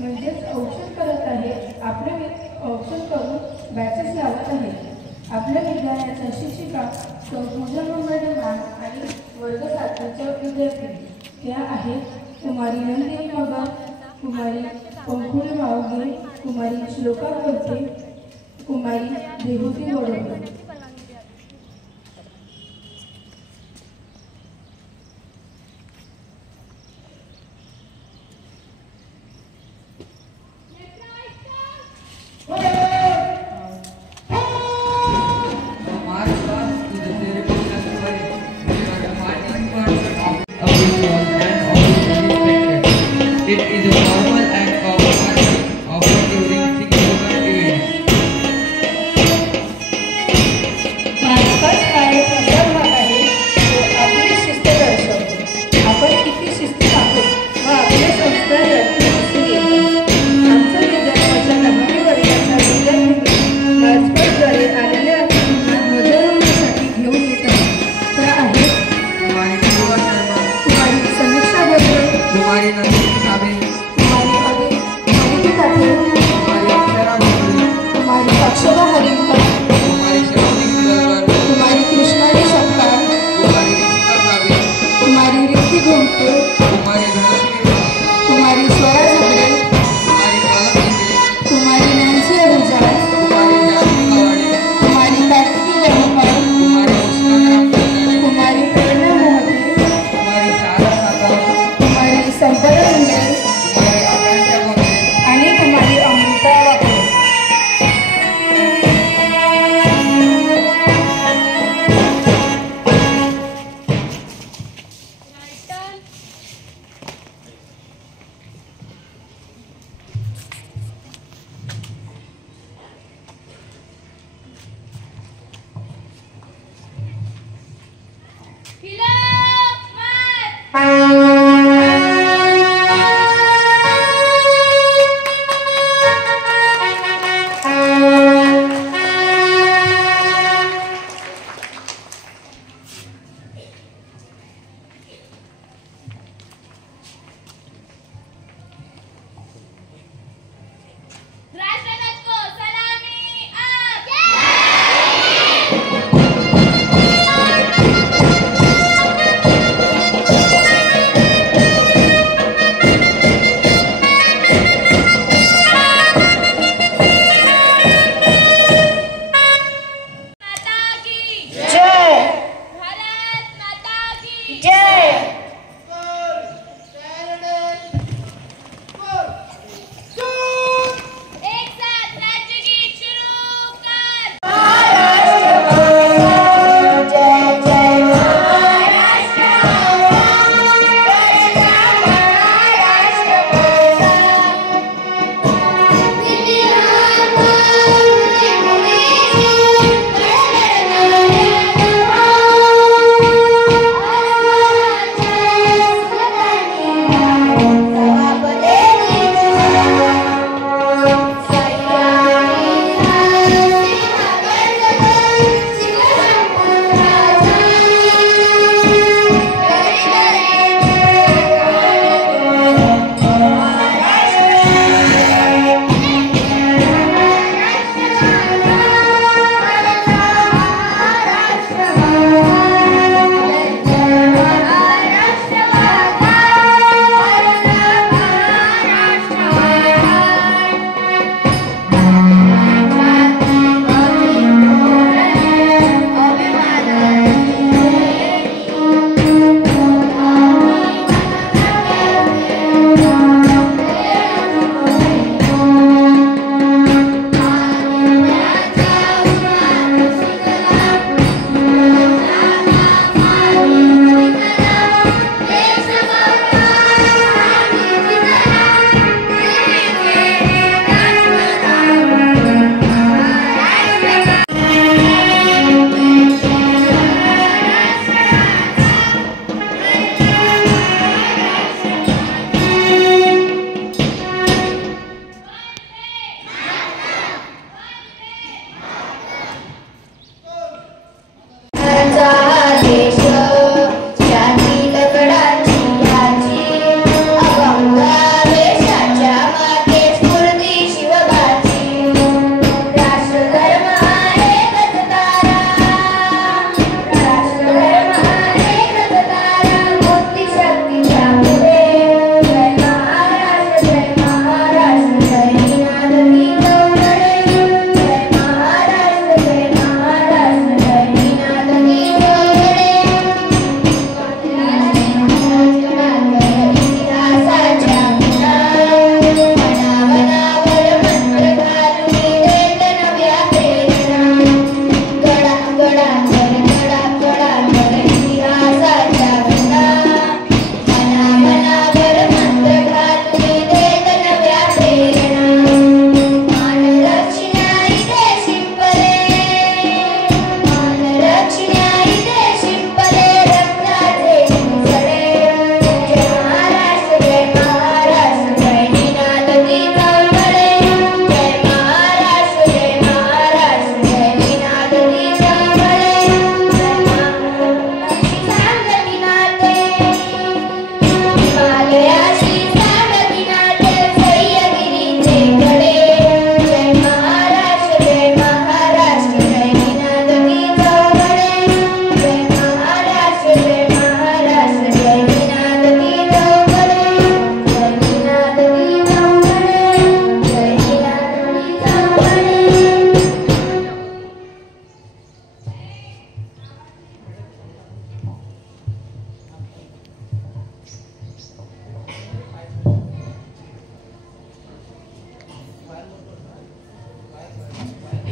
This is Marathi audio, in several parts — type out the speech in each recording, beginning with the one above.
म्हणजेच औषध करत आहे. आपले औषध करून बॅचेस लावत आहे. आपल्या विद्यालयाच्या शिक्षिका सौ पूजा मॅडम आणि वर्ग 7च्या विद्यार्थी त्या आहेत कुमारी नंदिनी मगर, कुमारी पंखुरी मावगे, कुमारी श्लोका बोलते, कुमारी देवती वडोदकर.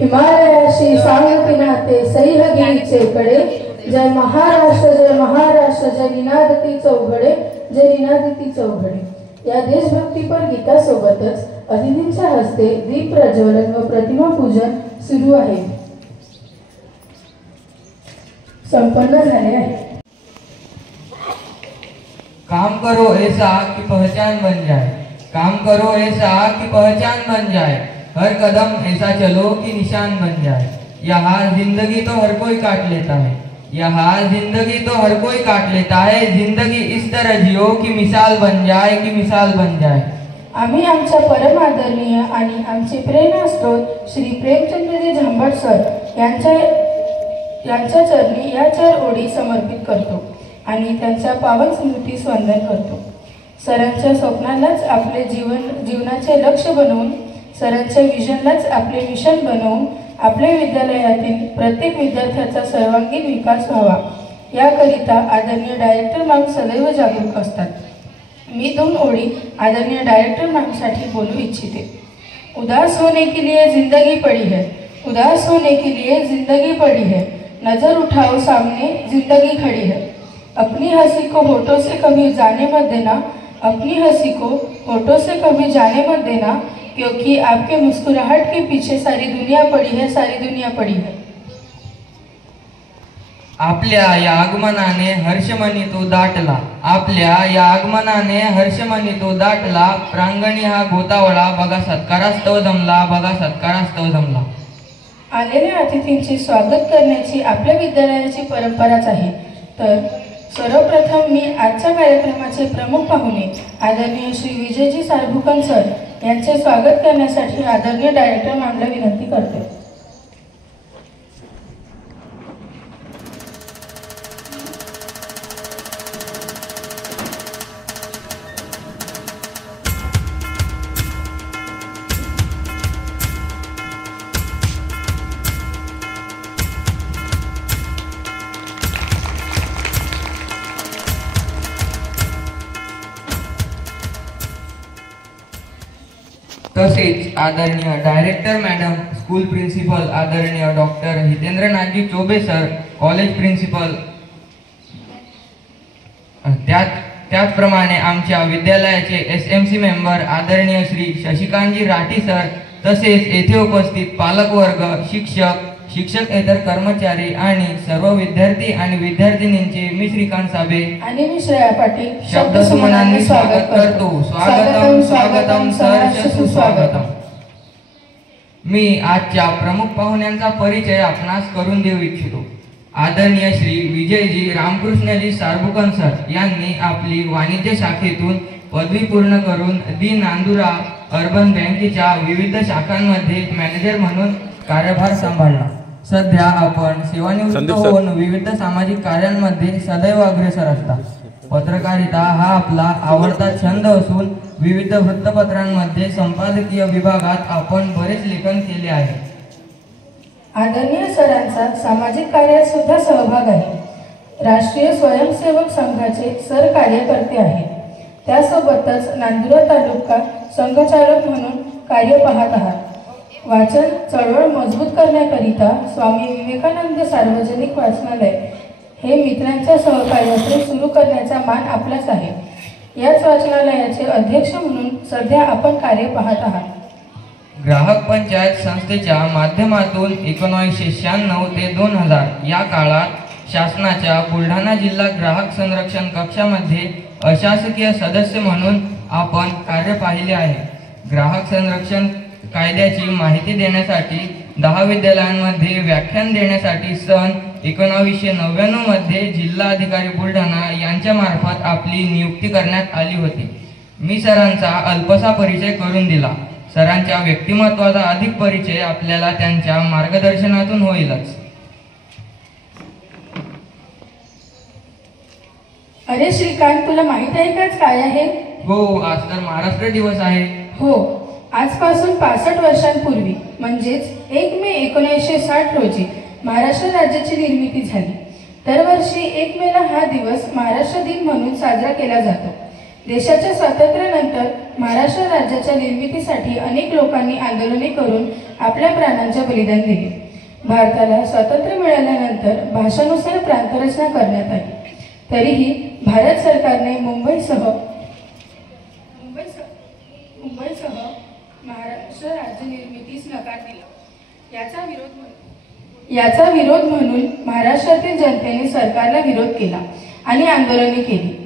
हिमालयाशी सांगती नाते सह्याद्रीचे कडे, जय महाराष्ट्र जय महाराष्ट्र, जय निनादती चौघडे, जय निनादती चौघडे. या देशभक्तीपर गीतासोबतच अतिथींच्या हस्ते दीप प्रज्वलन व प्रतिमा पूजन सुरू आहे. संपन्न झाले आहे. काम करो ऐसा कि पहचान बन जाए, काम करो ऐसा कि पहचान बन जाए, हर कदम ऐसा चलो कि निशान बन जाए. यहाँ जिंदगी तो हर कोई काट लेता है, यहाँ जिंदगी तो हर कोई काट लेता है, जिंदगी इस तरह जियो कि मिसाल बन जाए, कि मिसाल बन जाए. आम्ही आमच्या परम आदरणीय आणि आमचे प्रेरणा स्रोत श्री प्रेमचंद्रजी झांबड सर यांच्या चरणी या 4 ओळी समर्पित करतो आणि त्यांच्या पावन स्मृतीस वंदन करतो. सरांच्या स्वप्नालाच आपले जीवनाचे लक्ष्य बनवून, सरांच्या विजनलाच आपले मिशन बनवून आपल्या विद्यालयातील प्रत्येक विद्यार्थ्याचा सर्वांगीण विकास व्हावा याकरिता आदरणीय डायरेक्टर मॅम सदैव जागरूक असतात. मी 2 ओळी आदरणीय डायरेक्टर मॅमसाठी बोलू इच्छिते. उदास होने के लिए जिंदगी पड़ी है, उदास होने के लिए जिंदगी पड़ी है, नजर उठाओ सामने जिंदगी खड़ी है. अपनी हंसी को होठों से कभी जाने मत देना, अपनी हंसी को होठों से कभी जाने मत देना, क्योंकि आपके मुस्कुराहट के पीछे सारी दुनिया पड़ी है, सारी दुनिया पड़ी है. आपल्या या आगमनाने हर्षमनी तो दाटला, आपल्या या आगमनाने हर्षमनी तो दाटला, प्रांगणी हा गोतावळा बघा सत्कारास्तव जमला, बघा सत्कारास्तव जमला. आलेल्या अतिथींचे स्वागत करण्याची आपल्या विद्यालयाची परंपराच आहे. तर सर्वप्रथम मी आजच्या कार्यक्रमाचे प्रमुख पाहुणे आदरणीय श्री विजयजी सारभुकन सर यांचे स्वागत करण्यासाठी आदरणीय डायरेक्टर मॅमला विनंती करते. तसेच आदरणीय डायरेक्टर मॅडम, स्कूल प्रिन्सिपल आदरणीय डॉक्टर हितेंद्रनाथजी चौबे सर, कॉलेज प्रिन्सिपल, त्याचप्रमाणे आमच्या विद्यालयाचे SMC मेंबर आदरणीय श्री शशिकांतजी राठी सर, तसेच येथे उपस्थित पालकवर्ग, शिक्षकेतर कर्मचारी आणि सर्व विद्यार्थी आणि विद्यार्थिनींचे मी श्रीकांत साबे आणि मी श्रेया पाटील शब्दसुमनांनी स्वागत करतो. स्वागतम स्वागतम सहर्ष सुस्वागतम. मी आजच्या प्रमुख पाहुण्यांचा परिचय आपणास करून देऊ इच्छितो. आदरणीय श्री विजयजी रामकृष्णजी सारभुकन सर यांनी आपली वाणिज्य शाखेतून पदवी पूर्ण करून नांदुरा अर्बन बँकेच्या विविध शाखांमध्ये मॅनेजर म्हणून कार्यभार सांभाळला. सध्या आपण सेवानिवृत्त होऊन विविध सामाजिक कार्यांमध्ये सदैव अग्रेसर असतात. पत्रकारिता हा आपला आवडता छंद असून विविध वृत्तपत्रांमध्ये संपादकीय विभागात आपण बरेच लेखन केले आहे. आदरणीय सरांचा सामाजिक कार्यात सुद्धा सहभाग आहे. राष्ट्रीय स्वयंसेवक संघाचे सर कार्यकर्ते आहेत. त्यासोबतच नांदुरा तालुका संघचालक म्हणून कार्य पाहत आहात. वाचन चळवळ मजबूत करण्याकरिता स्वामी विवेकानंद सार्वजनिक वाचनालय हे मित्रांच्या सहकार्याने सुरू करण्याचा मान आपलाच आहे. याच वाचनालयाचे अध्यक्ष म्हणून सध्या आपण कार्य पाहत आहात. ग्राहक पंचायत संस्थेच्या माध्यमातून 1996 ते 2000 या काळात शासनाच्या बुलढाणा जिल्हा ग्राहक संरक्षण कक्षामध्ये अशासकीय सदस्य म्हणून आपण कार्य पाहिले आहे. ग्राहक संरक्षण कायद्याची माहिती देण्यासाठी 10 विद्यालयांमध्ये व्याख्यान देण्यासाठी सन 1999 मध्ये जिल्हा अधिकारी बुलढाणा यांच्या मार्फत आपली नियुक्ती करण्यात आली होती. मी सरांचा अल्पसा परिचय करून दिला. सरांच्या व्यक्तिमत्वाचा अधिक परिचय आपल्याला त्यांच्या मार्गदर्शनातून होईलच. अरे श्रीकांत, तुला माहित आहे का काय आहे? हो, आज तर महाराष्ट्र दिवस आहे. हो, आजपासून 65 वर्षांपूर्वी म्हणजेच 1 मे 1960 रोजी महाराष्ट्र राज्याची निर्मिती झाली. दरवर्षी 1 मेला हा दिवस महाराष्ट्र दिन म्हणून साजरा केला जातो. देशाच्या स्वातंत्र्यानंतर महाराष्ट्र राज्याच्या निर्मितीसाठी अनेक लोकांनी आंदोलने करून आपल्या प्राणांचे बलिदान दिले. भारताला स्वातंत्र्य मिळाल्यानंतर भाषानुसार प्रांतरचना करण्यात आली. तरीही भारत सरकारने मुंबईसह महाराष्ट्र राज्य निर्मितीस नकार दिला. याचा विरोध म्हणून महाराष्ट्रातील जनतेने सरकारला विरोध केला आणि आंदोलने केली.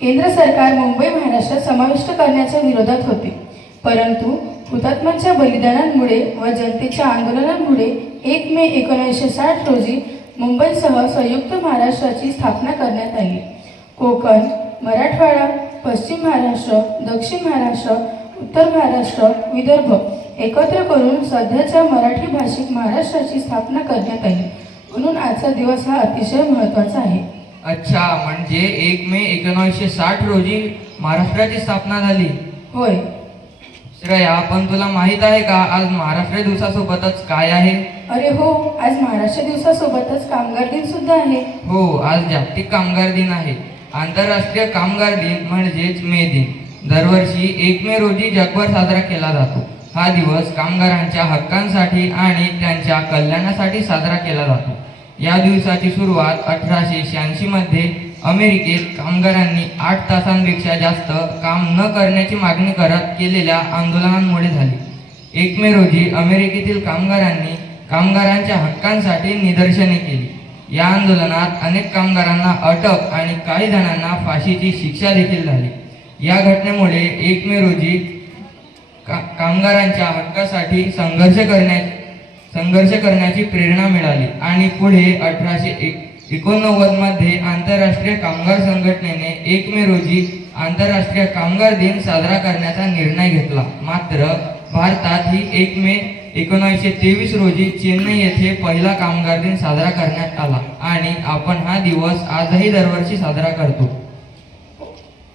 केंद्र सरकार मुंबई महाराष्ट्रात समाविष्ट करण्याच्या विरोधात होते, परंतु हुतात्म्यांच्या बलिदानांमुळे व जनतेच्या आंदोलनांमुळे 1 मे 1960 रोजी मुंबईसह संयुक्त महाराष्ट्राची स्थापना करण्यात आली. कोकण, मराठवाडा, पश्चिम महाराष्ट्र, दक्षिण महाराष्ट्र, उत्तर महाराष्ट्र, विदर्भ एकत्र करून सध्याच्या मराठी भाषिक महाराष्ट्राची स्थापना करण्यात आली. म्हणून आजचा दिवस हा अतिशय महत्त्वाचा आहे. अच्छा, म्हणजे 1 मे 1960 रोजी महाराष्ट्राची स्थापना झाली. होय श्रेया, पण तुला माहित आहे का आज महाराष्ट्र दिवसासोबतच काय आहे? अरे हो, आज महाराष्ट्र दिवसासोबतच कामगार दिन सुद्धा आहे. हो, आज जागतिक कामगार दिन आहे. आंतरराष्ट्रीय कामगार दिन म्हणजेच मे दिन दरवर्षी 1 मे रोजी जगभर साजरा केला जातो. हा दिवस कामगारांच्या हक्कांसाठी आणि त्यांच्या कल्याणासाठी साजरा केला जातो. या दिवसाची सुरुवात 1886 मध्ये अमेरिकेत कामगारांनी 8 तासांपेक्षा जास्त काम न करण्याची मागणी करत केलेल्या आंदोलनांमुळे झाली. 1 मे रोजी अमेरिकेतील कामगारांनी कामगारांच्या हक्कांसाठी निदर्शने केली. या आंदोलनात अनेक कामगारांना अटक आणि काही जणांना फाशीची शिक्षा देखील झाली. या घटनेमुळे 1 मे रोजी कामगारांच्या हक्कासाठी संघर्ष करण्याची प्रेरणा मिळाली आणि पुढे 1889 मध्ये आंतरराष्ट्रीय कामगार संघटनेने 1 मे रोजी आंतरराष्ट्रीय कामगार दिन साजरा करण्याचा निर्णय घेतला. मात्र भारतात ही 1 मे 1923 रोजी चेन्नई येथे पहिला कामगार दिन साजरा करण्यात आला आणि आपण हा दिवस आजही दरवर्षी साजरा करतो.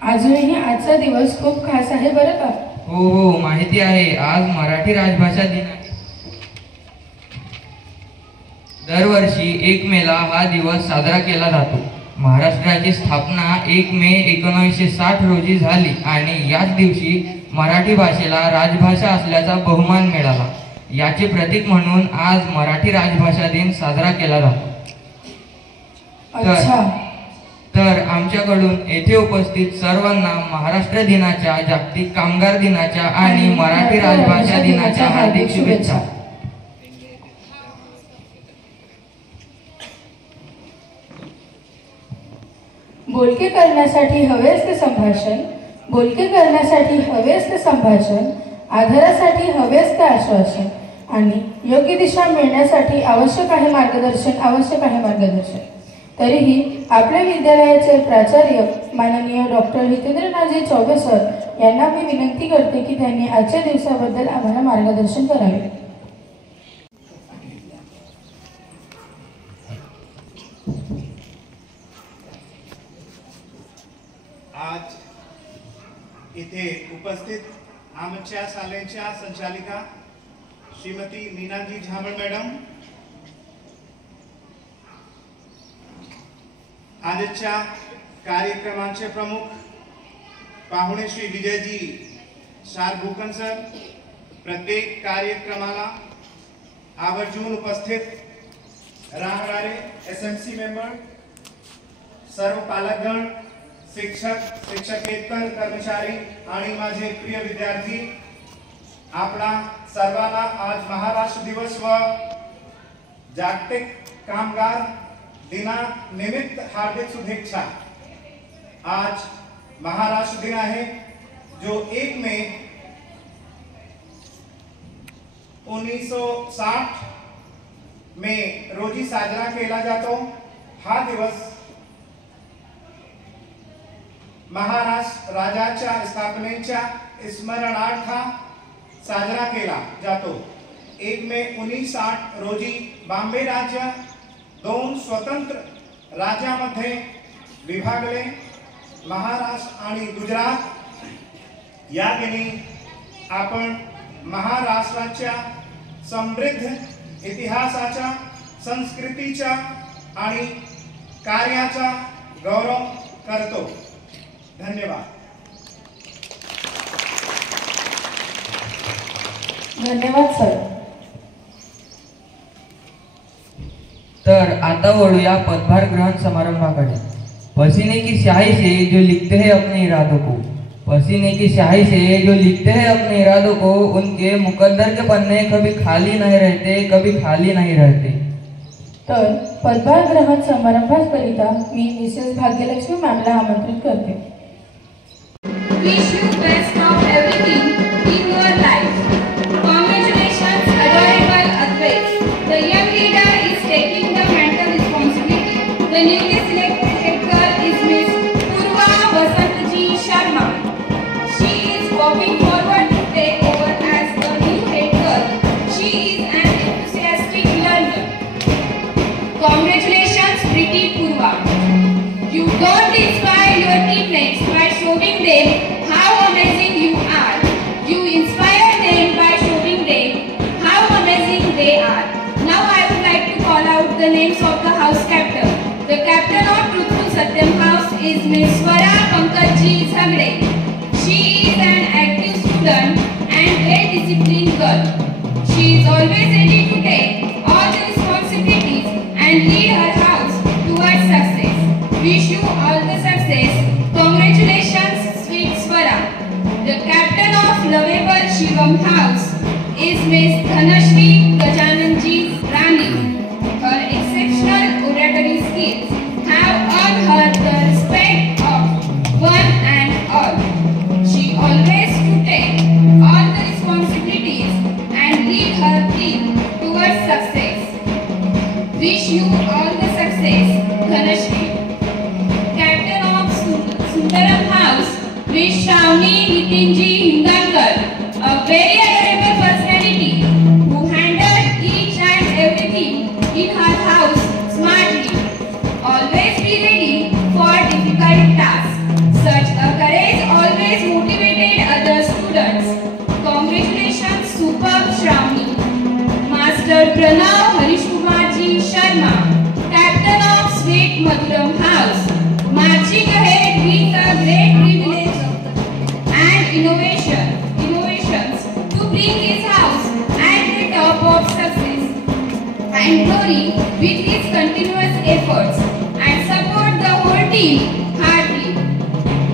अजूनही आजचा दिवस खूप खास आहे बरं का? हो हो, माहिती आहे. आज मराठी राजभाषा दिन आहे. दरवर्षी 1 मेला हा दिवस साजरा केला जातो. महाराष्ट्राची स्थापना 1 मे 1960 रोजी झाली आणि याच दिवशी मराठी भाषेला राजभाषा असल्याचा बहुमान मिळाला. याचे प्रतीक म्हणून आज मराठी राजभाषा दिन साजरा केला जातो. तर आमच्याकडून येथे उपस्थित सर्वांना महाराष्ट्र दिनाच्या, जागतिक कामगार दिनाच्या आणि मराठी राजभाषा दिनाच्या हार्दिक शुभेच्छा. बोलके करण्यासाठी हवे असते संभाषण, बोलके करण्यासाठी हवे असते संभाषण, आधारासाठी हवे असते आश्वासन आणि योग्य दिशा मिळण्यासाठी आवश्यक आहे मार्गदर्शन. तरीही आपल्या विद्यालयाचे प्राचार्य माननीय डॉक्टर हितेंद्रनाथजी चौबे सर यांना मी विनंती करते की त्यांनी आजच्या दिवसाबद्दल आम्हाला मार्गदर्शन करावे. आज इथे उपस्थित आमच्या शाळेच्या संचालिका श्रीमती मीनाजी झामळ मॅडम, आजच्या कार्यक्रमाचे प्रमुख पाहुणे श्री विजयजी शारभूकन सर, प्रत्येक कार्यक्रमाला आवर्जून उपस्थित राहणारे SMC मेंबर, सर्व पालकगण, शिक्षक, शिक्षकेतर कर्मचारी आणि माझे प्रिय विद्यार्थी, आपला सर्वांना आज महाराष्ट्र दिवस व जागतिक कामगार दिनानिमित्त हार्दिक शुभेच्छा. आज महाराष्ट्र दिन आहे जो 1 मे 1960 में रोजी साजरा केला जातो. हा दिवस महाराष्ट्र राज्याच्या स्थापनेच्या स्मरणार्थ साजरा केला जातो. 1 मे 1960 रोजी बॉम्बे राज्य 2 स्वतंत्र राज्यामध्ये विभागले. महाराष्ट्र आणि गुजरात या दिनी आपण महाराष्ट्राच्या समृद्ध इतिहासाच्या, संस्कृतीच्या आणि कार्याचा गौरव करतो. धन्यवाद. धन्यवाद सर. तर आता वळूया पदभार ग्रहण समारंभाकडे. पसीने की स्याही से जो लिखते हैं अपने इरादों को, पसीने की स्याही से जो लिखते हैं अपने इरादों को, उनके मुकद्दर के पन्ने कभी खाली नहीं रहते, कभी खाली नहीं रहते. तर पदभार ग्रहण समारंभाकरिता मी मिसेस भाग्यलक्ष्मी मॅमला आमंत्रित करते. Wish you best of everything in your life. Congratulations, adorable Advait. The young leader is taking the mental responsibility. The newly selected head girl is Miss Purva Vasantji Sharma. She is walking forward to take over as the new head girl. She is an enthusiastic learner. Congratulations, pretty Purva. You don't inspire your teammates by showing them how amazing you are. You inspire them by showing them how amazing they are. Now I would like to call out the names of the house captain. The captain of Truthful Satyam House is Miss Swara Pankajji Zhagde. She is an active student and well-disciplined girl. She is always ready to take all the responsibilities and lead her house towards success. Wish you all the success. Congratulations, sweet Swara. The captain of lovable Shivam House is Miss Dhanashri Gajananji Rani. Her exceptional oratory skills have earned her the respect of one and all. She always to take all the responsibilities and lead her team towards success. Wish you all the success, Dhanashri. Captain of Sundaram House, Miss Shravani Nitinji Hingankar, a very adorable personality who handled each and everything in her house smartly. Always be ready for difficult tasks. Such a courage always motivated other students. Congratulations, superb Shravani. Master Pranav Harishkumarji Sharma, Captain of Sweet Madhuram House, marching ahead with a great privilege and innovations to bring his house at the top of success and glory with his continuous efforts and support the whole team heartily.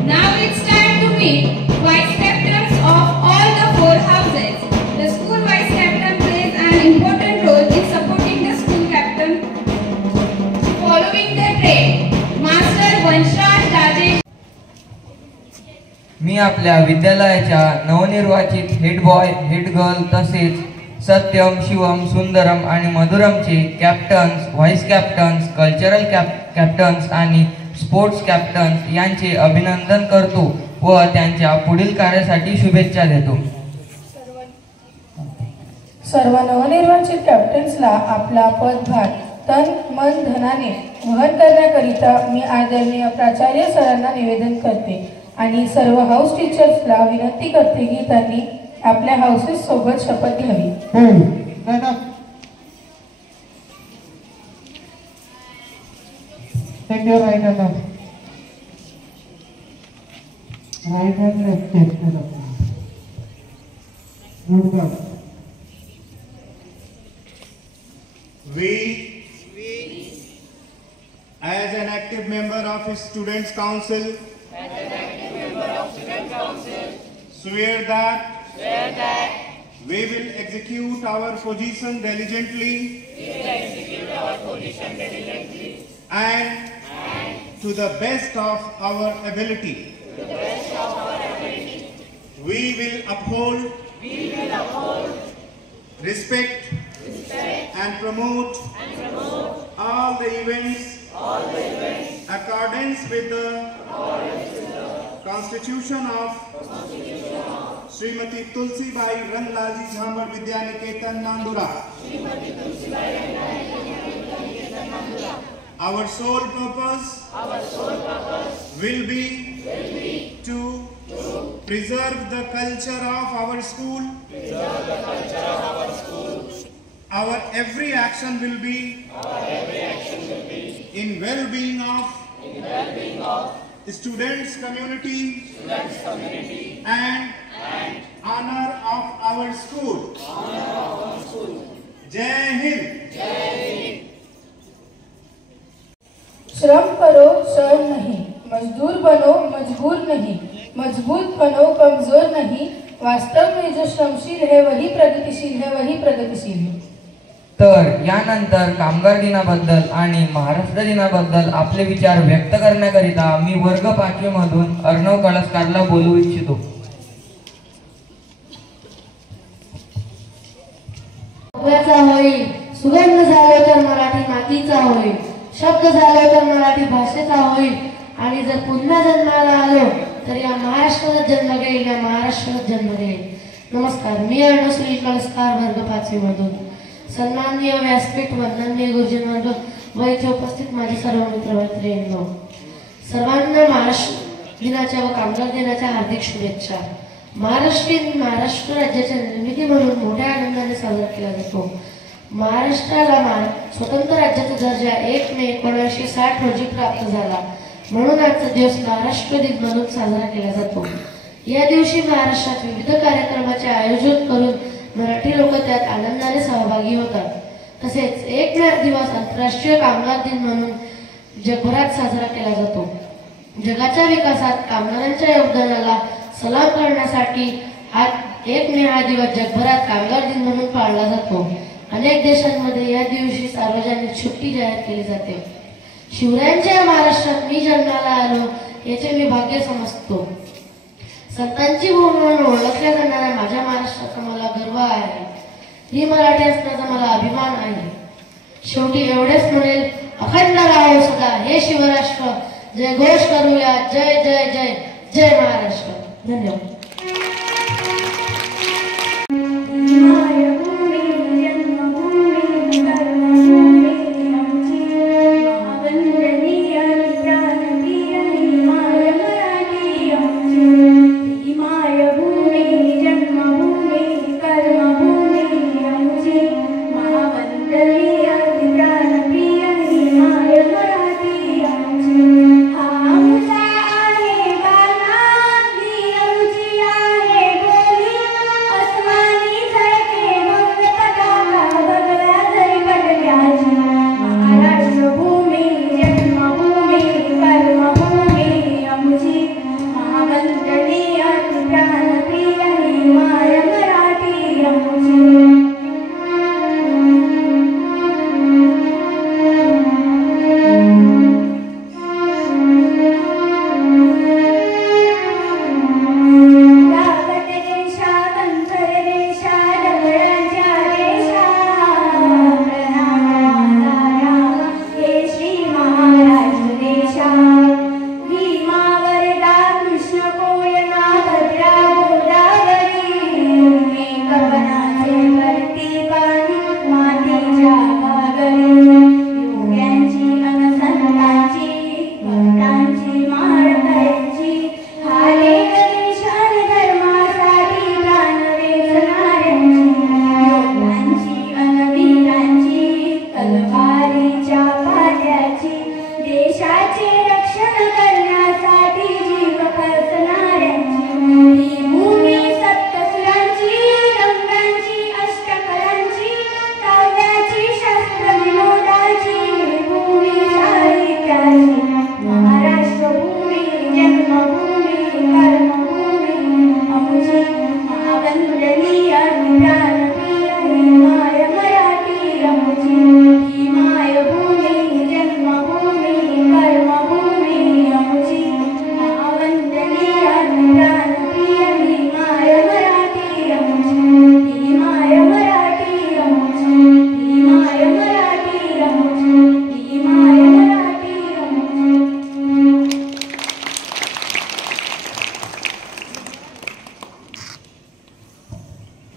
Now it's time to meet vice captains of all the 4 houses. The school vice captain plays an important role in supporting the school captain. Following the trade, Master Vanshaj Rajesh. मी आपल्या विद्यालयाच्या नवनिर्वाचित हेड बॉय, हेड गर्ल तसेच सत्यम, शिवम, सुंदरम आणि मधुरमचे captains, vice captains, cultural captains आणि स्पोर्ट्स कॅप्टन्स यांचे अभिनंदन करतो व त्यांच्या पुढील कार्यासाठी शुभेच्छा देतो. सर्व नवनिर्वाचित कॅप्टन्सला आपला पदभार तन मन धनाने वहन करण्याकरिता मी आदरणीय प्राचार्य सरांना निवेदन करते आणि सर्व हाऊस टीचर्सला विनंती करते की त्यांनी आपल्या हाऊसेस सोबत शपथ घ्यावी. Take your right hand up. Right hand, left chest up. Good job. We, as an active member of Students' Council, swear that we will execute our position diligently and to the best of our ability. We will uphold, respect, and promote all the events accordance with the Constitution of Srimati Tulsibai Ranglalji Jhamar Vidya Niketan Nandura. Our sole purpose will be to preserve the culture of our school. Our every action will be in well-being of students, community, and honor of our school. जय हिंद. श्रम करो शर्म नहीं, मजदूर बनो मजबूर नहीं, मजबूत बनो कमजोर नहीं, वास्तव में जो श्रमशील है वही प्रगतिशील है, वही प्रगतिशील है. तर यानंतर कामगार दिनाबद्दल आणि महाराष्ट्र दिनाबद्दल आपले विचार व्यक्त करण्याकरिता मी वर्ग 5वी मधून अर्णव कळसकरला बोलू इच्छितो. मोगऱ्याचा होईल, सुगंध झालो तर मराठी मातीचा होईल, शब्द झालो तर मराठी भाषेचा होईल, आणि जर पुन्हा जन्माला आलो तर या महाराष्ट्रात जन्म घेईल, या महाराष्ट्रात जन्म घेईल. नमस्कार, मी अर्णव सुनील कळसकर, वर्ग 5वी मधून. सन्माननीय व्यासपीठ, वंदनीय गुरुजन वर्ग व इथे उपस्थित माझे सर्व मित्रमैत्रिणींनो, सर्वांना महाराष्ट्र दिनाच्या व कामगार दिनाच्या हार्दिक शुभेच्छा. महाराष्ट्र राज्याच्या निर्मिती म्हणून मोठ्या आनंदाने साजरा केला जातो. महाराष्ट्राला स्वतंत्र राज्याचा दर्जा 1 मे 1960 रोजी प्राप्त झाला, म्हणून आजचा दिवस महाराष्ट्र दिन म्हणून साजरा केला जातो. या दिवशी महाराष्ट्रात विविध कार्यक्रमाचे आयोजन करून मराठी लोक त्यात आनंदाने सहभागी होतात. तसेच 1 मे दिवस आंतरराष्ट्रीय कामगार दिन म्हणून जगभरात साजरा केला जातो. जगाच्या विकासात कामगारांच्या योगदानाला सलाम करण्यासाठी 1 मे हा दिवस जगभरात कामगार दिन म्हणून पाळला जातो. अनेक देशांमध्ये या दिवशी सार्वजनिक सुट्टी जाहीर केली जाते. शिवरायांच्या महाराष्ट्रात मी जन्माला आलो याचे मी भाग्य समजतो. संतांची भूमी म्हणून ओळखल्या जाणाऱ्या माझ्या महाराष्ट्राचा मला गर्व आहे. ही मराठी असण्याचा मला अभिमान आहे. शेवटी एवढेच म्हणेल, अखंड राहो सदा हे शिवराष्ट्र, जय घोष करूया जय जय जय जय महाराष्ट्र. धन्यवाद.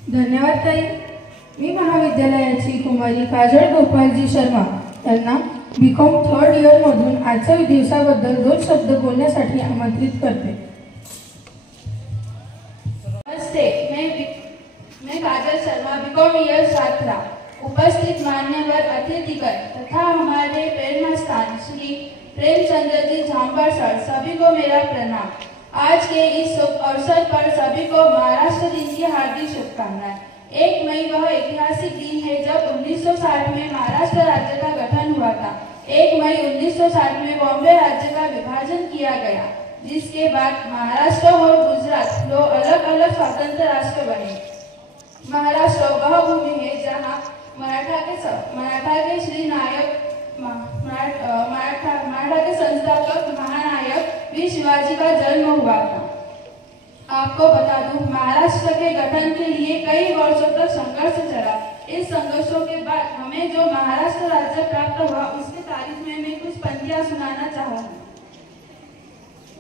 धन्यवाद ताई. मी महाविद्यालयाची कुमारी काजळ गोपालजी शर्मा यांना बीकॉम 3rd इयर मधून आजच्या दिवसाबद्दल 2 शब्द बोलण्यासाठी आमंत्रित करते. नमस्ते, मैं काजल शर्मा बीकॉम ईयर छात्रा. उपस्थित मान्यवर अतिथिगण तथा हमारे प्रेरणा स्थान श्री प्रेमचंद्र जी झांबड़ सर, सभी को मेरा प्रणाम. आज के इस शुभ अवसर पर सभी को महाराष्ट्र दिन की हार्दिक शुभकामनाएं। 1 मई वह ऐतिहासिक दिन है जब 1960 में महाराष्ट्र राज्य का गठन हुआ था। 1 मई 1960 में बॉम्बे राज्य का विभाजन किया गया, जिसके बाद महाराष्ट्र और गुजरात दो अलग अलग स्वतंत्र राष्ट्र बने। महाराष्ट्र वह भूमि है जहाँ मराठा के श्री नायक मराठा के संस्थापक महानायक वीर शिवाजी का जन्म हुआ था। आपको बता दूं, महाराष्ट्र के गठन के लिए कई वर्षों तक संघर्ष चला। इस संघर्षों के बाद हमें जो महाराष्ट्र राज्य प्राप्त हुआ, उसकी तारीफ में मैं कुछ पंक्तियां सुनाना चाहूंगी।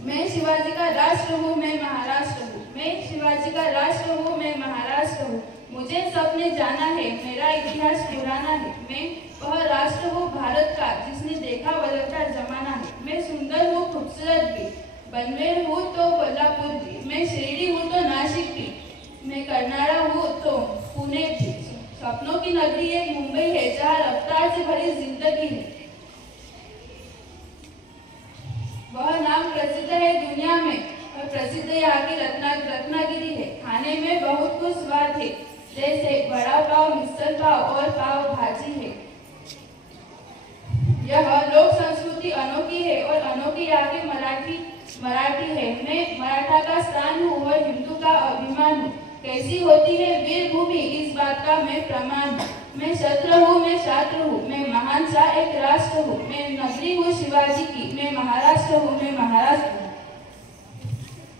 मैं शिवाजी का राष्ट्र हूँ, मैं महाराष्ट्र हूँ। मैं शिवाजी का राष्ट्र हूँ, मैं महाराष्ट्र हूँ। मुझे सबने जाना है, मेरा इतिहास पुराना है। मैं वह राष्ट्र हूँ भारत का, जिसने देखा बदलता जमाना है। मैं सुंदर हूँ, खूबसूरत भी, बनवेल हूँ तो कोल्हापुर भी, मैं शिरडी हूँ तो नासिक भी, मैं करनाड़ा हूँ तो पुणे भी। सपनों की नगरी एक मुंबई है, जहाँ रफ्तार से भरी जिंदगी है। वह नाम प्रसिद्ध है दुनिया में, और प्रसिद्ध यहाँ की रत्नागिरी है। खाने में बहुत कुछ स्वाद है, जैसे वड़ा पाव, मिसल पाव और पाव भाजी है। यह लोक संस्कृति अनोखी है और अनोखी यहाँ की मराठी है। मैं मराठा का स्थान हूँ और हिंदू का अभिमान हूँ। कैसी होती है वीर भूमि, इस बात का मैं प्रमाण हूँ। मैं शस्त्र हूँ, मैं छात्र हूँ, मैं महान सा एक राष्ट्र हूँ। मैं नगरी हूँ शिवाजी की, मैं महाराष्ट्र हूँ, मैं महाराष्ट्र हूँ।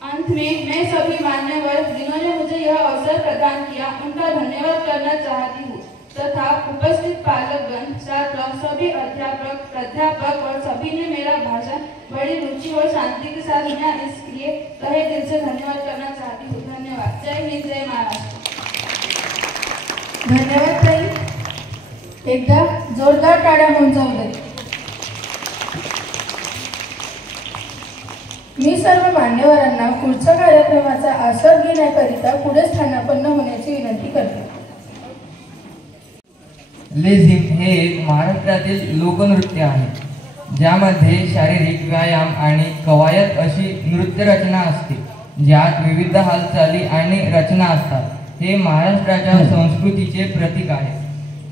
अंत में मैं सभी मान्यवर जिन्होंने मुझे यह अवसर प्रदान किया, उनका धन्यवाद करना चाहती हूँ तथा उपस्थित पालकगण, छात्र, सभी अध्यापक, प्राध्यापक और सभी ने मेरा भाषण बड़ी रुचि और शांति के साथ सुना, इसलिए तहे दिल से धन्यवाद करना चाहती हूँ। धन्यवाद। जय हिंद, जय महाराष्ट्र। धन्यवाद ताई। एकदा जोरदार टाळ्या होऊन जाऊ देत। मी सर्व मान्यवरांना पुढच्या कार्यक्रमाचा आस्वाद घेण्याकरिता पुढे स्थानापन्न होण्याची विनंती करते। लेझिम हे एक महाराष्ट्रातील लोकनृत्य आहे, ज्यामध्ये शारीरिक व्यायाम आणि कवायत अशी नृत्य रचना असते, ज्यात विविध हालचाली आणि रचना असतात। हे महाराष्ट्राच्या संस्कृतीचे प्रतीक आहे।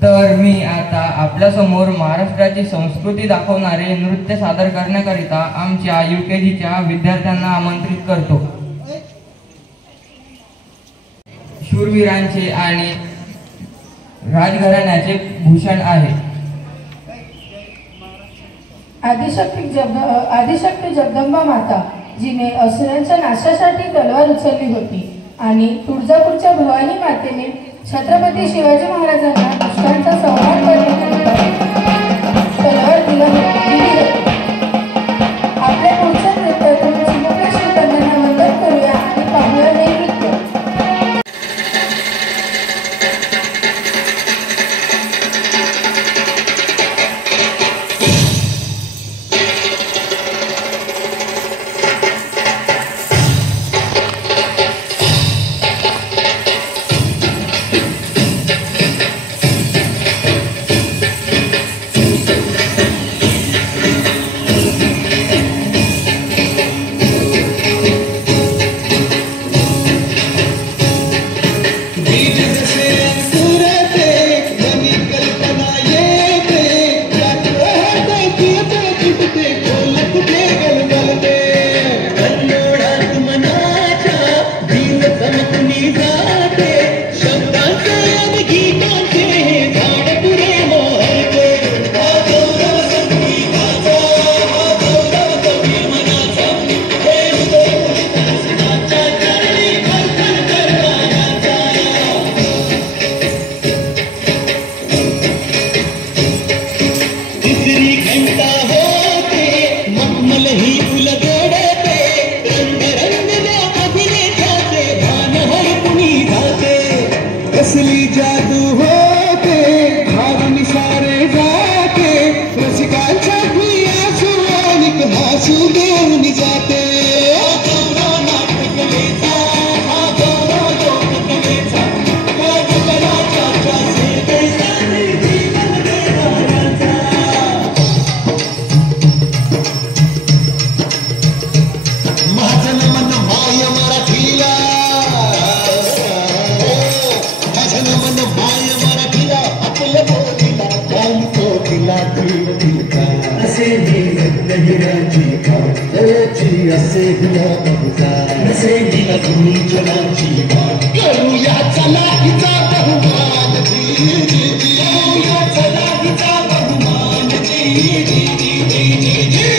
तर मी आता आपल्यासमोर महाराष्ट्राची संस्कृती दाखवणारे नृत्य सादर करण्याकरिता आमच्या UKGच्या विद्यार्थ्यांना आमंत्रित करतो। शूरवीरांचे आणि राजघराण्याचे भूषण आहे। आदिशक्ती जगदंबा माता, जिने असुरांच्या नाशासाठी तलवार उचलली होती, आणि तुळजापूरच्या भवानी मातेने छत्रपती शिवाजी महाराजांना दुष्टांचा संहार करण्याकरिता तलवार दिली होती। आपल्या पुढच्या नृत्यातून चिमुकल्या शिवकन्यांना वंदन करूया आणि पाहूया हे नृत्य। महाजन मन जी असे नसे दिला तुम्ही जनाची वाट करूया चला हिचा बहुमान जी जी जी करूया चला हिचा बहुमान जी जी जी जी जी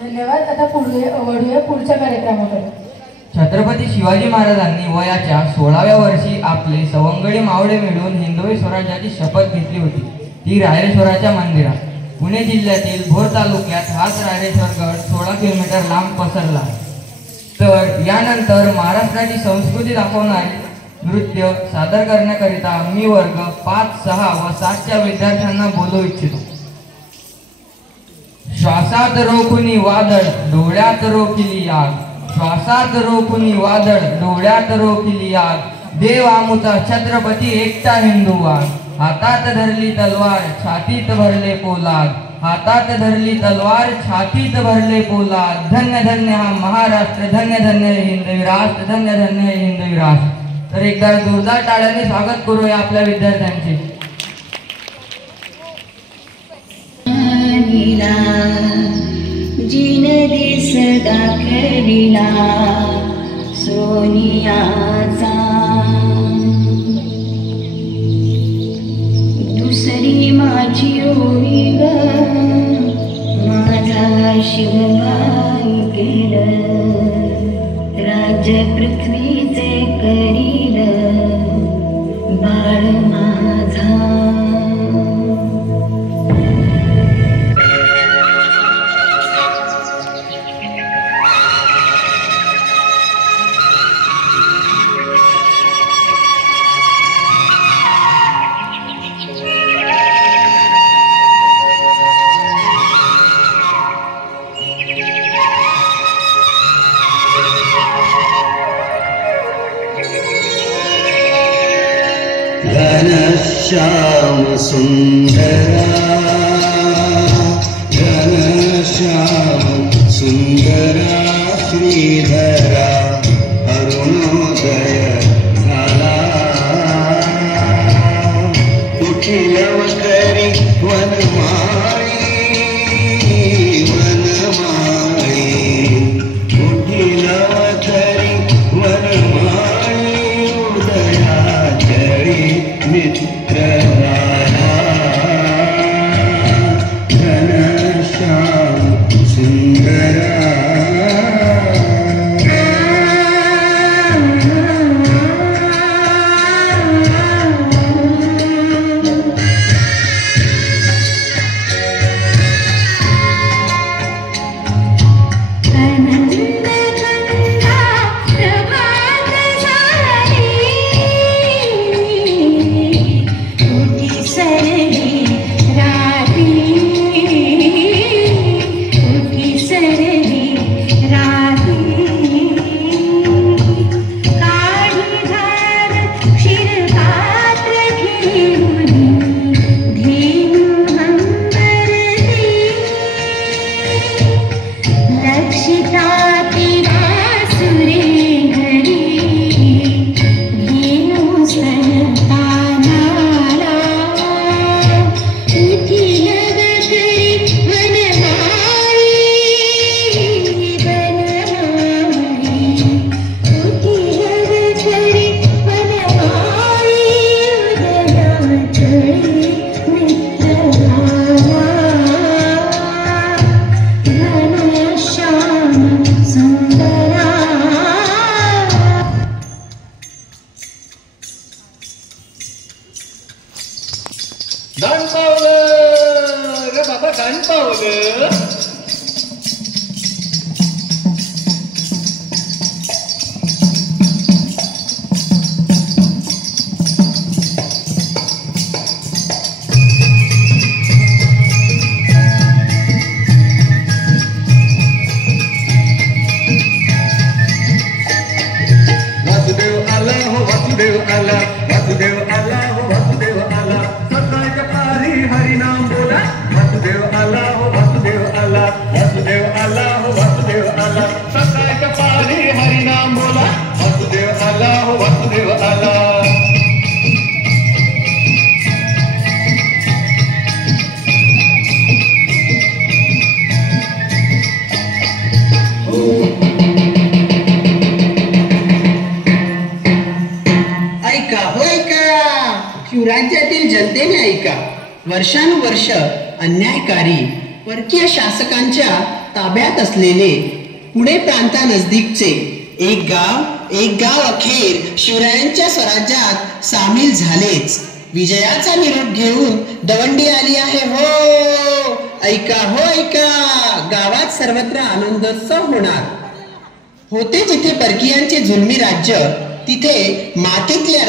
धन्यवाद. आता वळूया पुढच्या कार्यक्रमाकडे. छत्रपती शिवाजी महाराजांनी वयाच्या 16व्या वर्षी आपले सवंगडी मावळे मिळून हिंदवी स्वराज्याची शपथ घेतली होती. ती रायरेश्वराच्या मंदिरात. पुणे जिल्ह्यातील भोर तालुक्यात हाच रायरेश्वर गड 16 किलोमीटर लांब पसरला. तर यानंतर महाराष्ट्राची संस्कृती दाखवणारे नृत्य सादर करण्याकरिता मी वर्ग 5, 6 व 7च्या विद्यार्थ्यांना बोलवू इच्छितो. श्वासात रोखुनी वादळ डोळ्यात रोखिली आग, श्वासात रोखुनी वादळ डोळ्यात रोखिली आग, देव आमुचा छत्रपती एकटा हिंदुवान, हातात धरली तलवार छातीत भरले पोलाद, हातात धरली तलवार छातीत भरले पोलाद. धन्य धन्य हा महाराष्ट्र, धन्य धन्य हिंदवी राष्ट्र, धन्य धन्य हिंदवी राष्ट्र. तर एकदा जोरदार टाळ्यांनी स्वागत करूया आपल्या विद्यार्थ्यांचे. जीन दिस दाखविला सोनियाचा, दुसरी माझी ओळी ग माझा शिवभाई केलं, राज्य पृथ्वीचे करील बाळ माझा. घनश्याम सुंदरा, घनश्याम सुंदरा श्रीधरा, अरुणोदय झाला उठिलव करी वनमाळी, वनमाळी उठिलव करी वनमाळी, उदयाचळी मित्र घनश्याम सुंदरा. दान पावलं रे बाबा, दान पावलं. वासुदेव आला हो वासुदेव आला, वासुदेव आला हो वासुदेव आला, सकाळच्या पारी हरिनाम बोला. वासुदेव आला हो वासुदेव आला, वासुदेव आला हो वासुदेव आला, सकाळच्या पारी हरिनाम बोला. वासुदेव आला हो वासुदेव आला. ऐका हो ऐका, शिवराज्यातील जनतेने ऐका. वर्षानुवर्ष अन्यायकारी परकीय शासकांच्या ताब्यात असलेले पुणे प्रांतानजदीकचे एक गाव अखेर शिवरायांच्या स्वराज्यात सामील झालेच. विजयाचा निरोप घेऊन दवंडी आली आहे हो. ऐका हो ऐका, गावात सर्वत्र आनंदोत्सव होणार. होते जिथे परकीयांचे जुलमी राज्य, तिथे मातीतल्या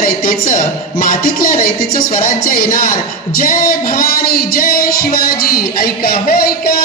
रयतेचं स्वराज्य येणार. जय भवानी, जय शिवाजी. ऐका हो ऐका.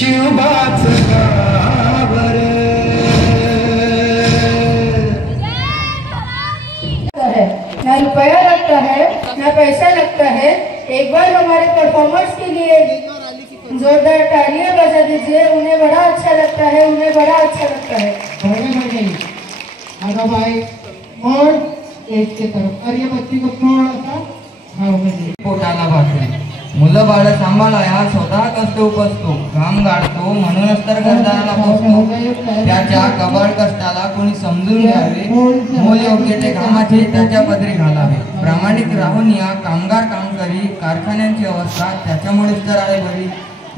शिवबाच गावर ना रुपया लगता है ना पैसा लगता है। एक बार हमारे परफॉर्मेंस के लिए जोरदार तालियां बजा दीजिए। उन्हें बड़ा अच्छा लगता है, उन्हें बड़ा अच्छा लगता है। आगा भाई मोड़ एक के तरफ और ये बच्ची को थोड़ा सा हाँ पोटाला भाकरी मुलं बाळ सांभाळा हा स्वतः कष्ट उपसतो, घाम गाळतो, म्हणूनच तर घरदाराला पोचतो। त्याच्या कबाड कष्टाला कोणी समजून घ्यावे, मोल योग्य ते कामाचे त्याच्या पदरी घालावे। प्रामाणिक राहून या कामगार काम करी, कारखान्यांची अवस्था त्याच्यामुळेच तर आहे बरी।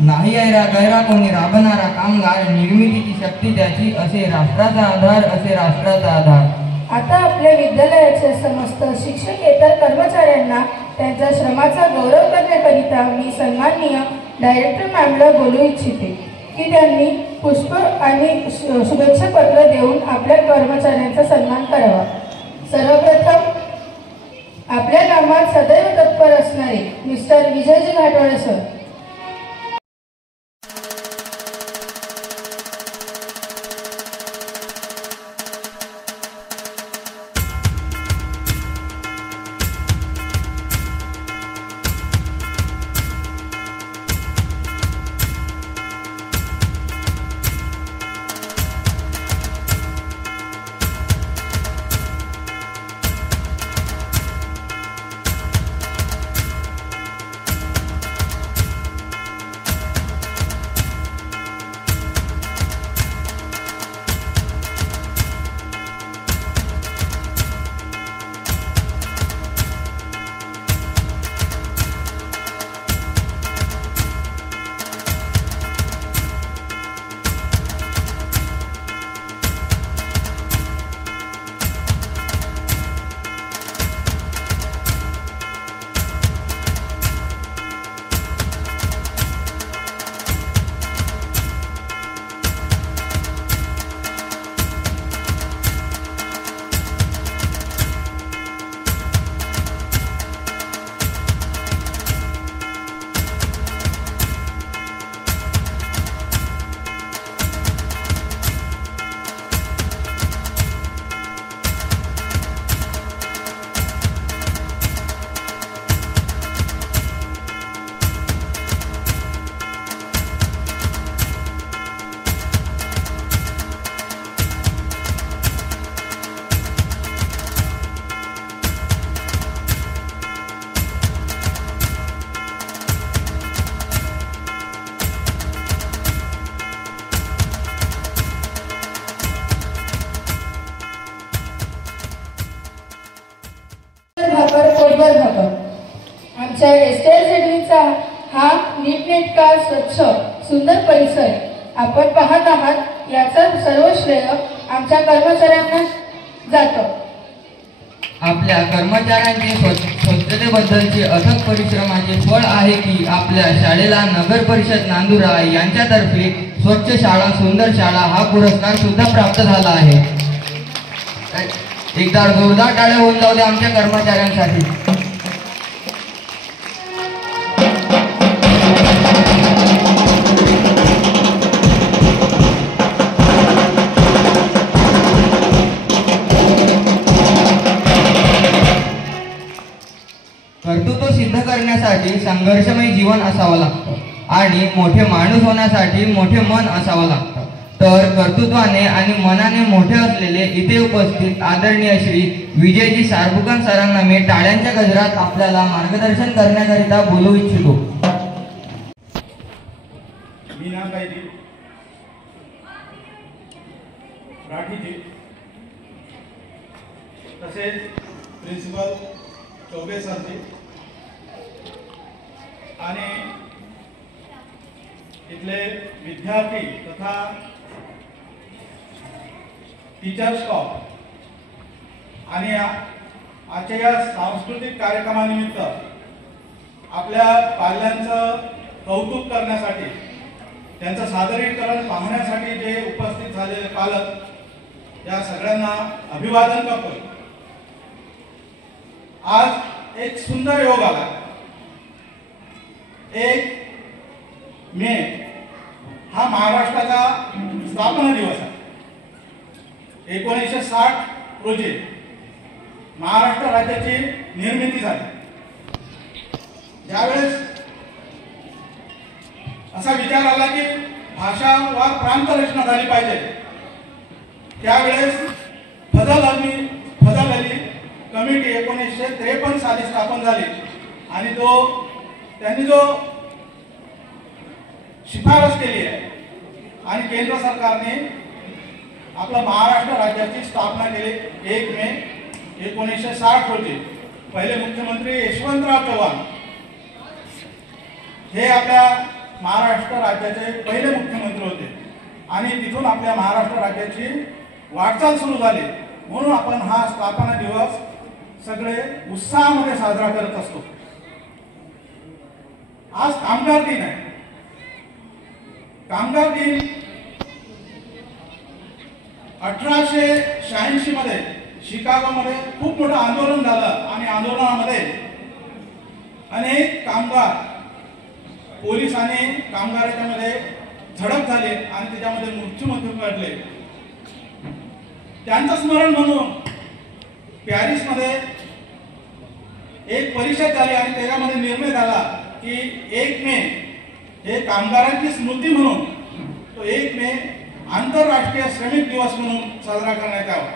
नाही ऐरा गैरा कोणी राबणारा कामगार, निर्मितीची शक्ती त्याची, असे राष्ट्राचा आधार, असे राष्ट्राचा आधार। आता आपल्या विद्यालयाचे समस्त शिक्षकेतर कर्मचाऱ्यांना त्यांच्या श्रमाचा गौरव करण्याकरिता मी सन्माननीय डायरेक्टर मॅमला बोलू इच्छिते की त्यांनी पुष्प आणि शुभेच्छा पत्र देऊन आपल्या कर्मचाऱ्यांचा सन्मान करावा। सर्वप्रथम आपल्या कामात सदैव तत्पर असणारे मिस्टर विजयजी घाटवाळे सर। आमच्या एसटीएल झेडवीचा हा नीटनेटका स्वच्छ सुंदर परिसर आपण पाहत आहात, याचा सर्व श्रेय आमच्या कर्मचाऱ्यांना जातं। आपल्या कर्मचाऱ्यांचे स्वच्छतेबद्दलचे अथक परिश्रमाचे फळ आहे की आपल्या शाळेला नगर परिषद नांदुरा यांच्यातर्फे स्वच्छ शाळा सुंदर शाळा हा पुरस्कार सुद्धा प्राप्त झाला आहे। एकदा जोरदार टाळ्या होऊन जाऊ द्या आमच्या कर्मचाऱ्यांसाठी। कर्तृत्व सिद्ध करण्यासाठी संघर्षमय जीवन असावं लागतं आणि मोठे माणूस होण्यासाठी मोठे मन असावं लागतं। तर कर्तृत्वाने आणि मनाने मोठे असलेले इथे उपस्थित आदरणीय श्री विजयजी सारभुकन सरांना मी टाळ्यांच्या गजरात आपल्याला मार्गदर्शन करण्याकरिता बोलू इच्छितो। मीनाबाईजी, राठीजी, तसेच प्रिन्सिपल चौबे सरजी आणि इथले विद्यार्थी तथा टीचर स्टॉफ आणि आजच्या या सांस्कृतिक कार्यक्रमानिमित्त आपल्या पाल्यांचं कौतुक करण्यासाठी, त्यांचं सादरीकरण पाहण्यासाठी जे उपस्थित झालेले पालक, या सगळ्यांना अभिवादन करतो। आज एक सुंदर योग आला। 1 मे हा महाराष्ट्राचा स्थापना दिवस आहे. 1960 रोजी महाराष्ट्र राज्याची निर्मिती झाली. ज्यावेळेस असा विचार आला की भाषा व प्रांत रचना झाली पाहिजे, त्यावेळेस फजल अली कमिटी 1953 साली स्थापन झाली आणि त्यांनी जो शिफारस केली आहे आणि केंद्र सरकारने आपल्या महाराष्ट्र राज्याची स्थापना केली 1 मे 1960 रोजी. पहिले मुख्यमंत्री यशवंतराव चव्हाण हे आपल्या महाराष्ट्र राज्याचे पहिले मुख्यमंत्री होते आणि तिथून आपल्या महाराष्ट्र राज्याची वाटचाल सुरू झाली. म्हणून आपण हा स्थापना दिवस सगळे उत्साहामध्ये साजरा करत असतो. आज कामगार दिन आहे. कामगार दिन 1886 मध्ये शिकागोमध्ये खूप मोठं आंदोलन झालं आणि आंदोलनामध्ये अनेक कामगार पोलिसांनी कामगारांच्या मध्ये झडप झाली आणि त्याच्यामध्ये मृत्यूमुखी पडले. त्यांचं स्मरण म्हणून पॅरिसमध्ये एक परिषद झाली आणि त्याच्यामध्ये निर्णय झाला की 1 मे हे कामगारांची स्मृती म्हणून तो 1 मे आंतरराष्ट्रीय श्रमिक दिवस म्हणून साजरा करण्यात यावा.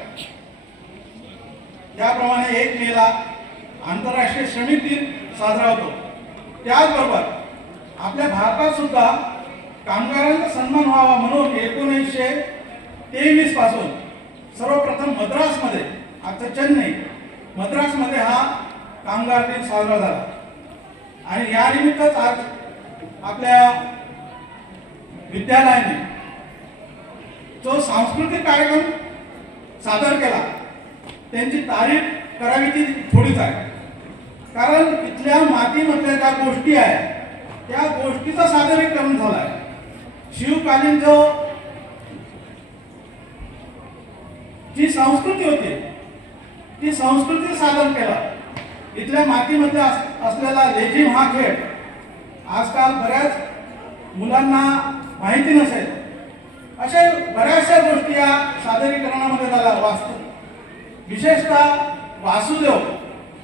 त्याप्रमाणे 1 मेला आंतरराष्ट्रीय श्रमिक दिन साजरा होतो. त्याचबरोबर आपल्या भारतात सुद्धा कामगारांचा सन्मान व्हावा म्हणून 1923 पासून सर्वप्रथम मद्रासमध्ये, आता चेन्नई, मद्रासमध्ये हा कामगार दिन साजरा झाला आणि या निमित्तच आज आपल्या विद्यालयाने जो सांस्कृतिक कार्यक्रम सादर केला त्यांची तारीफ करावी ती थोडीच आहे. कारण इथल्या मातीमधल्या ज्या गोष्टी आहेत त्या गोष्टीचं सादरीकरण झालं आहे. शिवकालीन जी संस्कृती होती ती संस्कृती सादर केला. इथल्या मातीमध्ये असलेला लेझिम हा खेळ आजकाल बऱ्याच मुलांना माहिती नसेल. अशा बऱ्याचशा गोष्टी या सादरीकरणामध्ये झाल्या. विशेषतः वासुदेव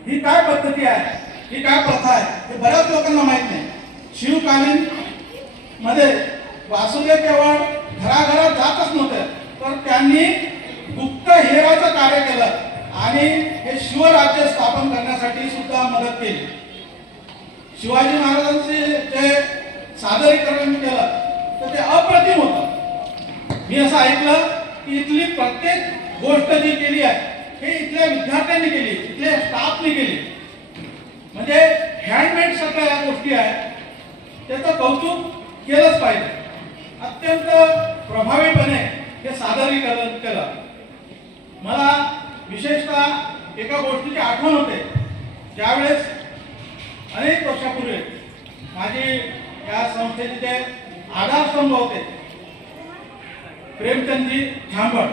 ही काय पद्धती आहे, ही काय प्रथा आहे हे बऱ्याच लोकांना माहित नाही. शिवकालीन मध्ये वासुदेव केवळ घराघरात जातच नव्हते तर त्यांनी गुप्तहेराचं कार्य केलं आणि हे शिवराज्य स्थापन करण्यासाठी सुद्धा मदत केली. शिवाजी महाराजांचे जे सादरीकरण केलं तर ते अप्रतिम होतं. मी असं ऐकलं की इथली प्रत्येक गोष्ट जी केली आहे हे इथल्या विद्यार्थ्यांनी केली, इथल्या स्टाफने केली. म्हणजे हँडमेड सगळ्या या गोष्टी आहेत त्याचं कौतुक केलंच पाहिजे. अत्यंत प्रभावीपणे हे सादरीकरण केलं. मला विशेषतः एका गोष्टीची आठवण होते. ज्यावेळेस अनेक वर्षापूर्वी माझी या संस्थेचे जे आधारस्तंभ होते प्रेमचंदजी झांबड,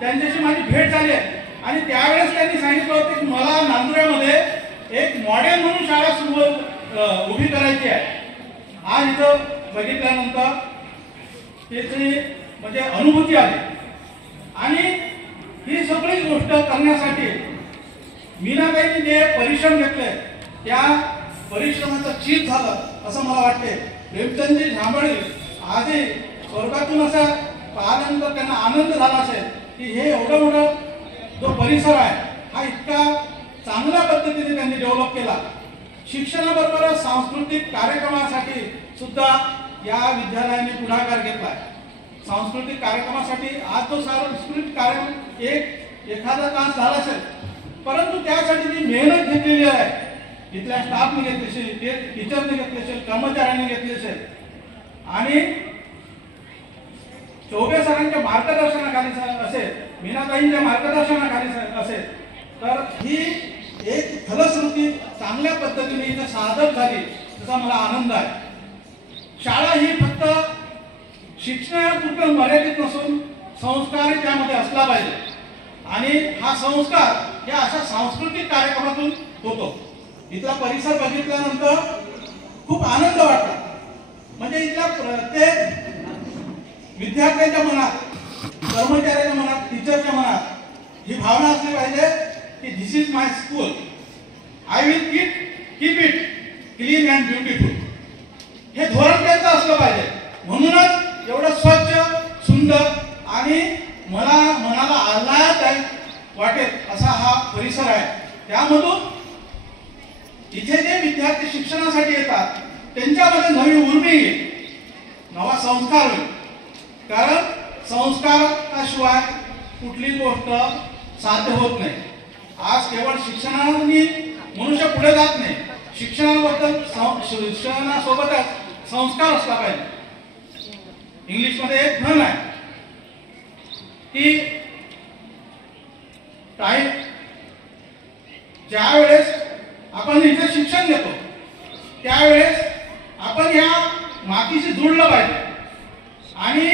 त्यांच्याशी माझी भेट झाली आणि त्यावेळेस त्यांनी सांगितलं होतं की मला नांदुऱ्यामध्ये एक मॉडेल म्हणून शाळा उभी करायची आहे. आज इथं बघितल्यानंतर त्याची म्हणजे अनुभूती आली आणि ही सगळी गोष्ट करण्यासाठी मीनाताईंनी जे परिश्रम घेतले त्या परिश्रमाचं चीज झालं असं मला वाटते. प्रेमचंदजी झांबडे आजही स्वर्गातून असं पाहिल्यानंतर त्यांना आनंद झाला असेल की हे एवढं मोठं जो परिसर आहे हा इतका चांगल्या पद्धतीने त्यांनी डेव्हलप केला. शिक्षणाबरोबरच सांस्कृतिक कार्यक्रमासाठी सुद्धा या विद्यालयाने पुढाकार घेतलाय. सांस्कृतिक कार्यक्रमासाठी आज तो सांस्कृतिक कार्यक्रम एखादा तास झाला असेल परंतु त्यासाठी जी मेहनत घेतलेली आहे इथल्या स्टाफने घेतली असेल, टीचरने घेतली असेल, कर्मचाऱ्यांनी घेतली असेल आणि चौबे सरांच्या मार्गदर्शनाखाली असेल, मीनाताईंच्या मार्गदर्शनाखाली असेल तर ही एक फलश्रुती चांगल्या पद्धतीने इथं सादर झाली त्याचा मला आनंद आहे. शाळा ही फक्त शिक्षणापुरतं मर्यादित नसून संस्कार त्यामध्ये असला पाहिजे आणि हा संस्कार या अशा सांस्कृतिक कार्यक्रमातून होतो. इथला परिसर बघितल्यानंतर खूप आनंद वाटला. म्हणजे इथल्या प्रत्येक विद्यार्थ्यांच्या मनात, कर्मचाऱ्याच्या मनात, टीचरच्या मनात ही भावना असली पाहिजे की this is my school, I will keep it clean and beautiful. हे धोरण त्यांचं असलं पाहिजे. म्हणूनच एवढं स्वच्छ, सुंदर आणि मनाला आल्हाददायक वाटेल असा हा परिसर आहे. त्यामधून इथे जे विद्यार्थी शिक्षणासाठी येतात त्यांच्यामध्ये नवी उर्मी येईल, नवा संस्कार होईल. कारण संस्काराशिवाय कुठली गोष्ट साध्य होत नाही. आज केवळ शिक्षणाने मनुष्य पुढे जात नाही, शिक्षणासोबतच संस्कार असला पाहिजे. इंग्लिशमध्ये एक म्हण आहे की टाईम, ज्या वेळेस आपण इथे शिक्षण घेतो त्यावेळेस आपण या मातीशी जुळलं पाहिजे आणि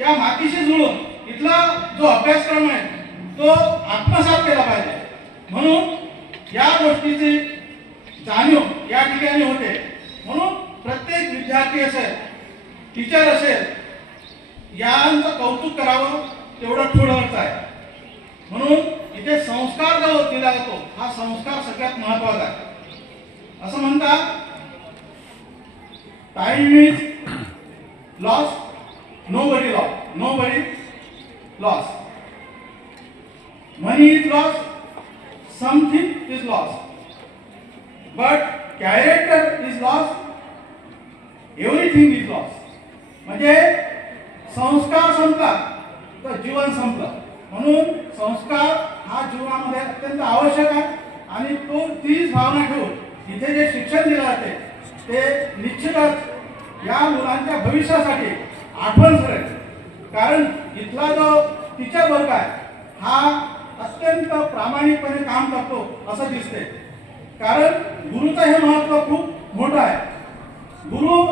या मातीशी जुळून इथला जो अभ्यासक्रम आहे तो आत्मसात केला पाहिजे. म्हणून या गोष्टीची जाणीव या ठिकाणी होते. म्हणून प्रत्येक विद्यार्थी असेल, टीचर असेल, यांचं कौतुक करावं तेवढं थोडंच आहे. म्हणून इथे संस्कार जो दिला जातो हा संस्कार सगळ्यात महत्वाचा आहे. असं म्हणतात time is loss, nobody lost. Money is lost, something is lost. But character is lost, everything is lost. म्हणजे संस्कार संपला तर जीवन संपलं. म्हणून संस्कार हा जीवनामध्ये अत्यंत आवश्यक आहे आणि तीच भावना ठेवून इथे जे शिक्षण दिलं जाते ते निश्चितच या मुलांच्या भविष्यासाठी आठवण ठरेल. कारण इथला जो टीचर वर्ग आहे हा अत्यंत प्रामाणिकपणे काम करतो असं दिसते. कारण गुरुचं हे महत्त्व खूप मोठं आहे. गुरु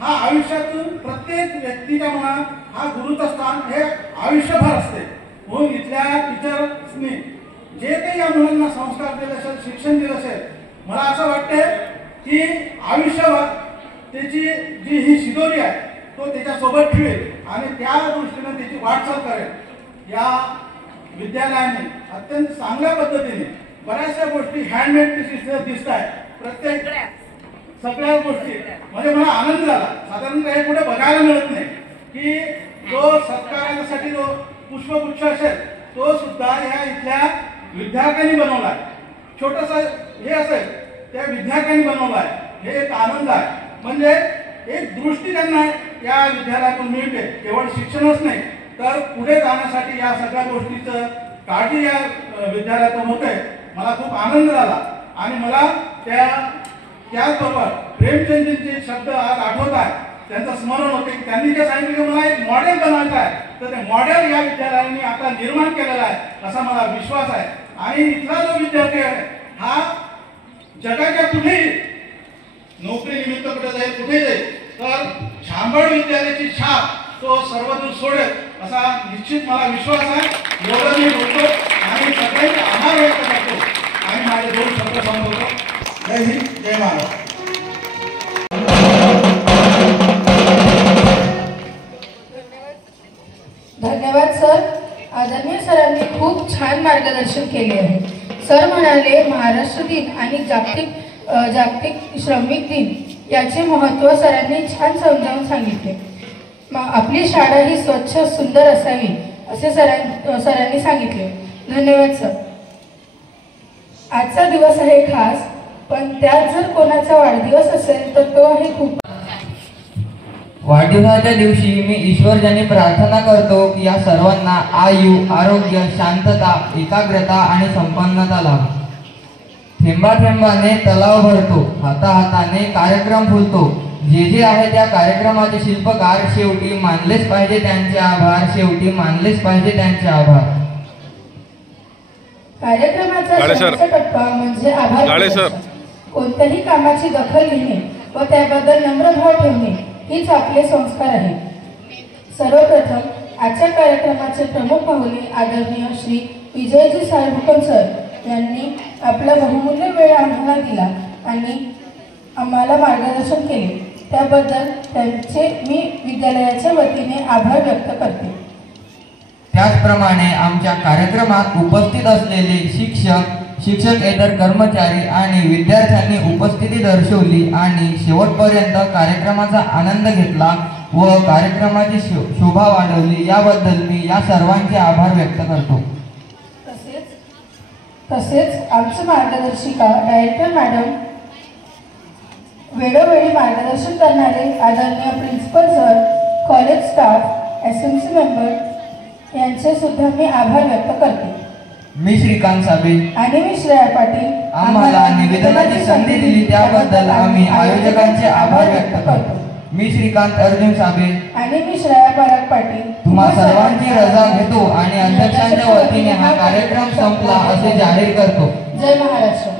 हा आयुष्यातून प्रत्येक व्यक्तीच्या मनात हा गुरुचं स्थान हे आयुष्यभर असते. म्हणून इथल्या टीचर्सनी जे काही या मुलांना संस्कार दिले असेल, शिक्षण दिलं असेल, मला असं वाटते की आयुष्यभर त्याची जी ही शिदोरी आहे तो त्याच्यासोबत ठेवेल आणि त्या दृष्टीने त्याची वाटचाल करेल. या विद्यालयाने अत्यंत चांगल्या पद्धतीने बऱ्याचशा गोष्टी हँडमेड दिसत आहेत. प्रत्येक सगळ्या गोष्टी म्हणजे मला आनंद झाला. साधारणतः हे कुठे बघायला मिळत नाही की जो सत्कारासाठी जो पुष्पगुच्छ असेल तो सुद्धा या इथल्या विद्यार्थ्यांनी बनवला आहे. छोटस हे असेल त्या विद्यार्थ्यांनी बनवलं आहे. हे एक आनंद आहे. म्हणजे एक दृष्टी त्यांना या विद्यालयातून मिळते. केवळ शिक्षणच नाही तर पुढे जाण्यासाठी या सगळ्या गोष्टीचं काळजी या विद्यालयातून होते. मला खूप आनंद झाला आणि मला त्याचबरोबर प्रेमचंदजींचे शब्द आज आठवत आहे. त्यांचं स्मरण होते की त्यांनी जे सांगितलं मला एक मॉडेल बनवायचं आहे तर ते मॉडेल या विद्यालयाने आता निर्माण केलेलं आहे असा मला विश्वास आहे. आणि इथला जो विद्यार्थी आहे हा जगाच्या कुठेही नोकरी निमित्त कुठे जाईल, कुठे जाईल तर झांबड विद्यालयाची छाप तो सर्वदूर सोडेल असा निश्चित मला विश्वास आहे. एवढं मी बोलतो आणि सगळ्यांचे आभार व्यक्त करतो आणि माझे 2 शब्द संपवतो. जय हिंद, जय महाराष्ट्र. धन्यवाद सर. आदरणीय सरांनी खूप छान मार्गदर्शन केले आहे. सर म्हणाले महाराष्ट्र दिन आणि जागतिक श्रमिक दिन याचे महत्त्व सरांनी छान समजावून सांगितले. आपली शाळा ही स्वच्छ सुंदर असावी असे सरांनी सांगितले. धन्यवाद सर. आजचा दिवस आहे खास, पण त्यात जर कोणाचा वाढदिवस असेल तर तो आहे खूप. वाढदिवसाच्या दिवशी मी ईश्वरजनी प्रार्थना करतो की या सर्वांना आयु, आरोग्य, शांतता, एकाग्रता आणि संपन्नता लाभो. थेंबा थेंबाने तलाव भरतो, हाताहाताने कार्यक्रम फुलतो. जे जे आहे त्या कार्यक्रमाचे शिल्पकार शेवटी मानलेच पाहिजे त्यांचे आभार. शेवटी मानलेच पाहिजे त्यांचे आभार. कार्यक्रमाचा शेवटचा टप्पा म्हणजे आभार. कोणत्याही कामाची दखल घेणे व त्याबद्दल नम्र भाव ठेवणे हीच आपले संस्कार आहे. सर्वप्रथम आजच्या कार्यक्रमाचे प्रमुख पाहुणे आदरणीय श्री विजयजी साहेबुकम सर यांनी आपला बहुमूल्य वेळ आम्हाला दिला आणि आम्हाला मार्गदर्शन केले. त्याबद्दल त्यांचे मी विद्यालयाच्या वतीने आभार व्यक्त करते. त्याचप्रमाणे आमच्या कार्यक्रमात उपस्थित असलेले शिक्षकेतर कर्मचारी आणि विद्यार्थ्यांनी उपस्थिती दर्शवली आणि शेवटपर्यंत कार्यक्रमाचा आनंद घेतला व कार्यक्रमाची शोभा वाढवली, याबद्दल मी या सर्वांचे आभार व्यक्त करतो. तसेच आमचे मार्गदर्शिका डायरेक्टर मॅडम, वेळोवेळी मार्गदर्शन करणारे आदरणीय principal sir, college staff, SMC member यांचे सुद्धा मी आभार व्यक्त करते. मी श्रीकांत साबे आणि मी श्रेया पाटील आम्हाला निवेदनाची संधी दिली त्याबद्दल आम्ही आयोजकांचे आभार व्यक्त करतो. मी श्रीकांत अर्जुन साबे आणि मी श्रेया पराग पाटील तुम्हा सर्वांची रजा घेतो आणि अध्यक्षांच्या वतीने हा कार्यक्रम संपला असे जाहीर करतो. जय महाराष्ट्र.